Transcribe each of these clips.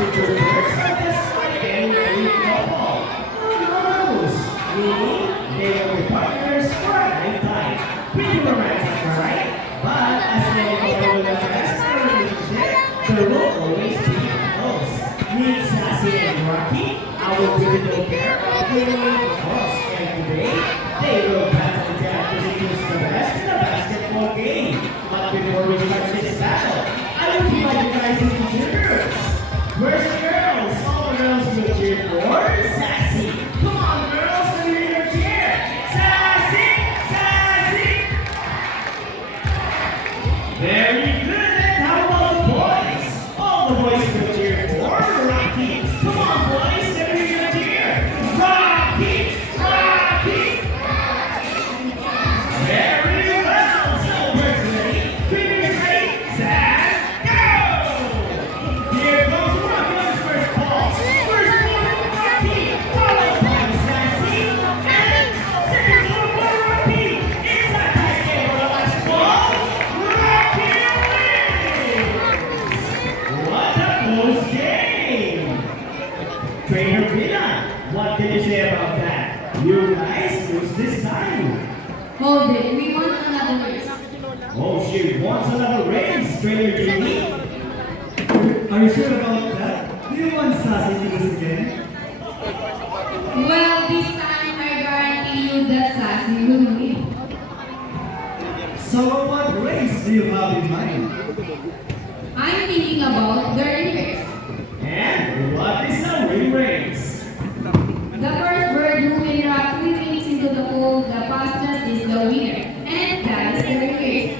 introverts are just like any couple. Who knows? Meaning, they will be partners for a lifetime. Pretty romantic, right? But as many people will attest to a relationship, there will always be hosts. Meet Sassy and Rocky, our beautiful pair of heavyweight hosts. And today, they will battle it out to seduce the best in the basketball game. But before we start this battle, I will divide you guys into two groups. First girls, all the girls will cheer for Sassy. Come on girls, let me hear your cheer. Sassy, Sassy. Very good, and how about the boys? All the boys will cheer for Rocky. Come on boys, let me hear your cheer. Rocky, Rocky. Very well, so birds ready, fingers ready, set, go! Here goes Rocky on his first ball. First ball for Rocky, followed by Sassy, and second ball for Rocky. It's a tight game for the last ball. Rocky wins! What a close game! Trainer Vina, what can you say about that? You guys lose this time. Hold it, we want another race. Oh, she wants another race, Trainer Vina. Are you sure about that? Do you want Sassy to lose again? Well, this time I guarantee you that Sassy will win. So what race do you have in mind? I'm thinking about the ring race. And what is a ring race? The first bird who will drop 3 rings into the pool the fastest is the winner. And that is the ring race.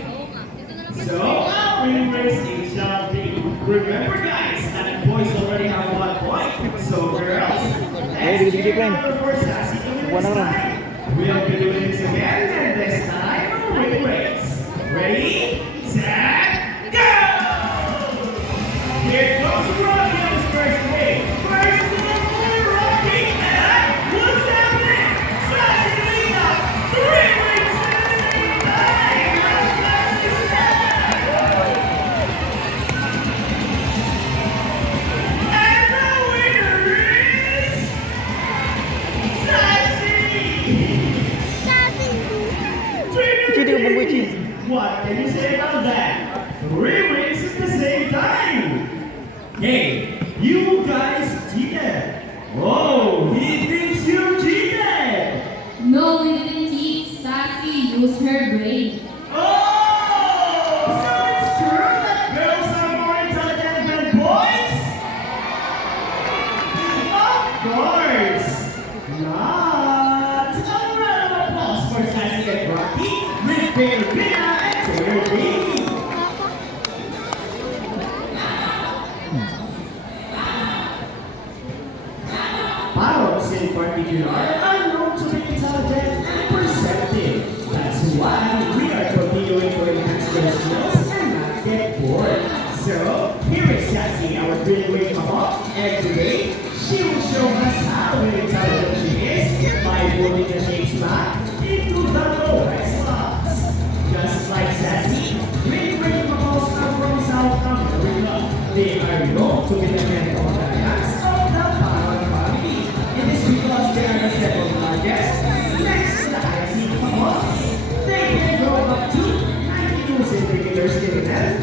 So, a ring race it shall be. Remember guys, that boys already have 1 point. So girls, let's cheer out for Sassy to win this time. We'll be doing this again, and this time, a ring race. Ready, set, go! Here goes Rocky on his first ring. First to the pool, Rocky, and what's happening? Sassy lead up, 3 rings at the same time. Let's do that! And the winner is Sassy! What can you say about that? 3 rings at the same time! Hey, you guys cheated! Oh, he thinks you cheated! No, we didn't cheat. Sassy used her brain. Oh! So it's true that girls are more intelligent than boys? Of course! Not! A round of applause for Sassy and Rocky with their winner and Taylor B. Parrots in particular are known to be intelligent and perceptive. That's why we are continuing to enhance their skills and not get bored. So, here is Sassy, our brilliant mama, and today she will show us how intelligent she is by putting the shapes back into the lowest slots. Just like Sassy, great mammals come from South America. They are known to be the men of the